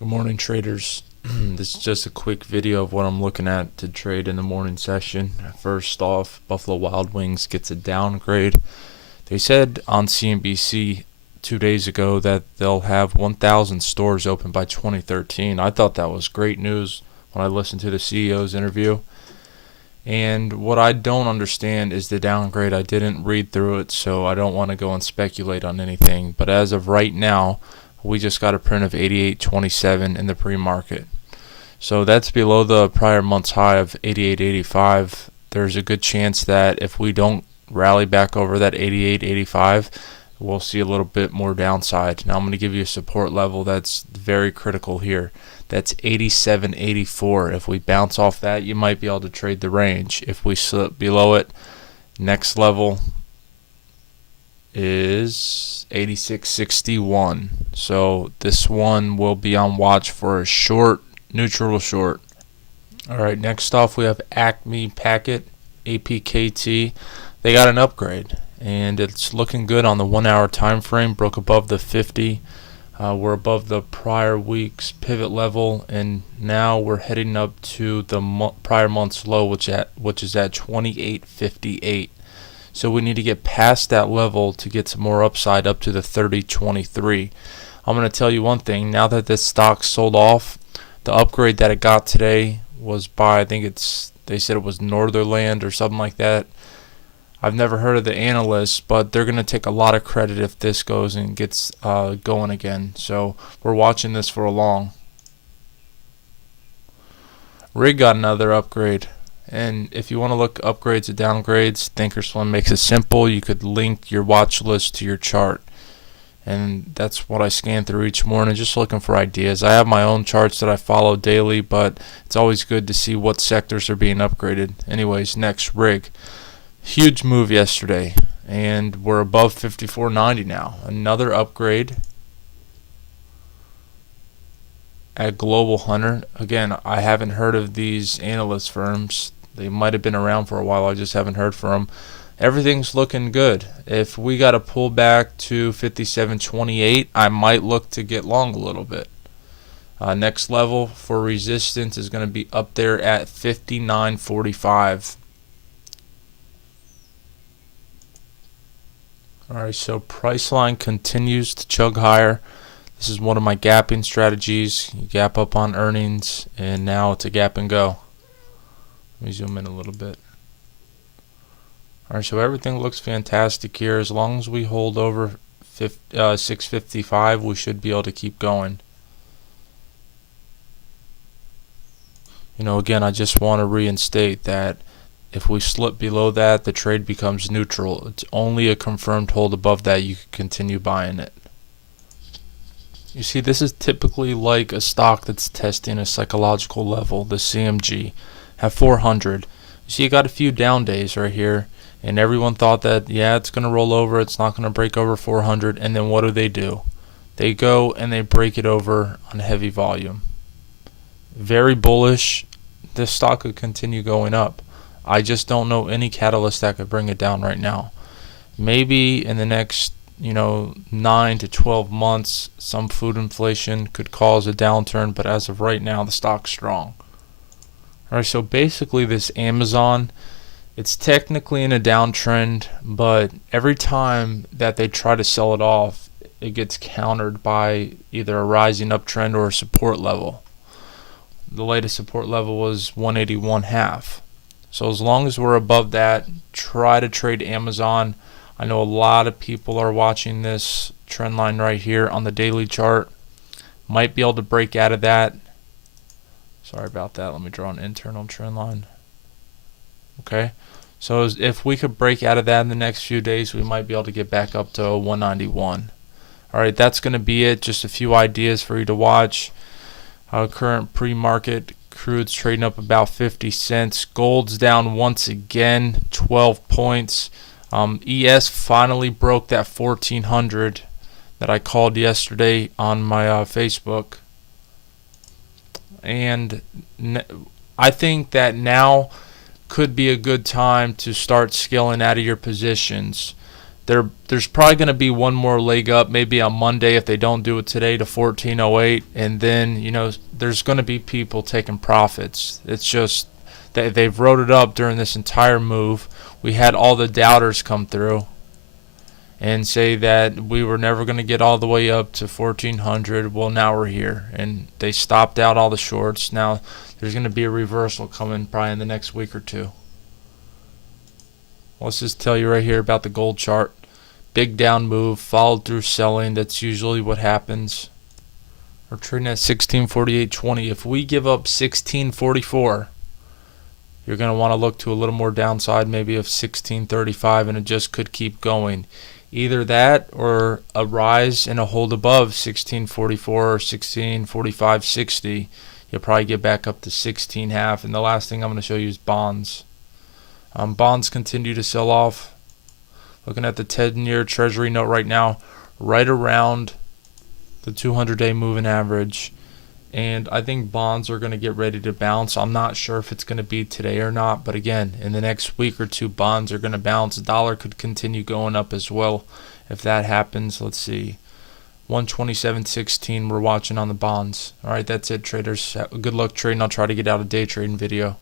Good morning, traders. This is just a quick video of what I'm looking at to trade in the morning session. First off, Buffalo Wild Wings gets a downgrade. They said on CNBC 2 days ago that they'll have 1,000 stores open by 2013. I thought that was great news when I listened to the CEO's interview. And what I don't understand is the downgrade. I didn't read through it, so I don't want to go and speculate on anything. But as of right now, we just got a print of 88.27 in the pre-market. So that's below the prior month's high of 88.85. There's a good chance that if we don't rally back over that 88.85, we'll see a little bit more downside. Now I'm going to give you a support level that's very critical here. That's 87.84. If we bounce off that, you might be able to trade the range. If we slip below it, next level is 86.61. So this one will be on watch for a short, neutral short. Alright, next off we have Acme Packet, APKT. They got an upgrade and it's looking good on the 1 hour time frame. Broke above the 50. We're above the prior week's pivot level, and now we're heading up to the prior month's low, which is at 28.58. So we need to get past that level to get some more upside up to the 30.23. I'm going to tell you one thing. Now that this stock sold off, the upgrade that it got today was by, they said it was Northernland or something like that. I've never heard of the analysts, but they're going to take a lot of credit if this goes and gets going again. So we're watching this for a long. Rig got another upgrade. And if you want to look upgrades and downgrades, Thinkorswim makes it simple. You could link your watch list to your chart. And that's what I scan through each morning, just looking for ideas. I have my own charts that I follow daily, but it's always good to see what sectors are being upgraded. Anyways, next, Rig. Huge move yesterday, and we're above 54.90 now. Another upgrade at Global Hunter. Again, I haven't heard of these analyst firms. They might have been around for a while. I just haven't heard from them. Everything's looking good. If we got to pull back to 57.28, I might look to get long a little bit. Next level for resistance is going to be up there at 59.45. Alright, so Priceline continues to chug higher. This is one of my gapping strategies. You gap up on earnings, and now it's a gap and go. Let me zoom in a little bit. Alright, so everything looks fantastic here. As long as we hold over 655, we should be able to keep going. Again, I just want to reinstate that if we slip below that, the trade becomes neutral. It's only a confirmed hold above that you can continue buying it. You see, this is typically like a stock that's testing a psychological level, the CMG, at 400. You see, you got a few down days right here, and everyone thought that, yeah, it's going to roll over, it's not going to break over 400, and then what do? They go and they break it over on heavy volume. Very bullish. This stock could continue going up. I just don't know any catalyst that could bring it down right now. Maybe in the next 9 to 12 months, some food inflation could cause a downturn, but as of right now, the stock's strong. Alright, so basically this Amazon, it's technically in a downtrend, but every time that they try to sell it off, it gets countered by either a rising uptrend or a support level. The latest support level was 181.5. So as long as we're above that, try to trade Amazon. I know a lot of people are watching this trend line right here on the daily chart. Might be able to break out of that. Sorry about that. Let me draw an internal trend line. Okay. So if we could break out of that in the next few days, we might be able to get back up to 191. Alright, that's going to be it. Just a few ideas for you to watch. Current pre-market. Crude's trading up about 50 cents. Gold's down once again, 12 points. ES finally broke that 1400 that I called yesterday on my Facebook. And I think that now could be a good time to start scaling out of your positions. There's probably going to be one more leg up, maybe on Monday if they don't do it today, to 1408, and then there's going to be people taking profits. It's just they've wrote it up during this entire move. We had all the doubters come through and say that we were never going to get all the way up to 1400. Well, now we're here, and they stopped out all the shorts. Now there's going to be a reversal coming probably in the next week or two. Let's just tell you right here about the gold chart. Big down move, followed through selling. That's usually what happens. We're trading at 1648.20. If we give up 1644, you're going to want to look to a little more downside, maybe of 1635, and it just could keep going. Either that or a rise and a hold above 1644 or 1645.60. You'll probably get back up to 16.5. And the last thing I'm going to show you is bonds. Bonds continue to sell off. Looking at the 10-year Treasury note right now, right around the 200-day moving average. And I think bonds are going to get ready to bounce. I'm not sure if it's going to be today or not. But again, in the next week or two, bonds are going to bounce. The dollar could continue going up as well. If that happens, let's see. 127.16 we're watching on the bonds. All right, that's it, traders. Good luck trading. I'll try to get out a day trading video.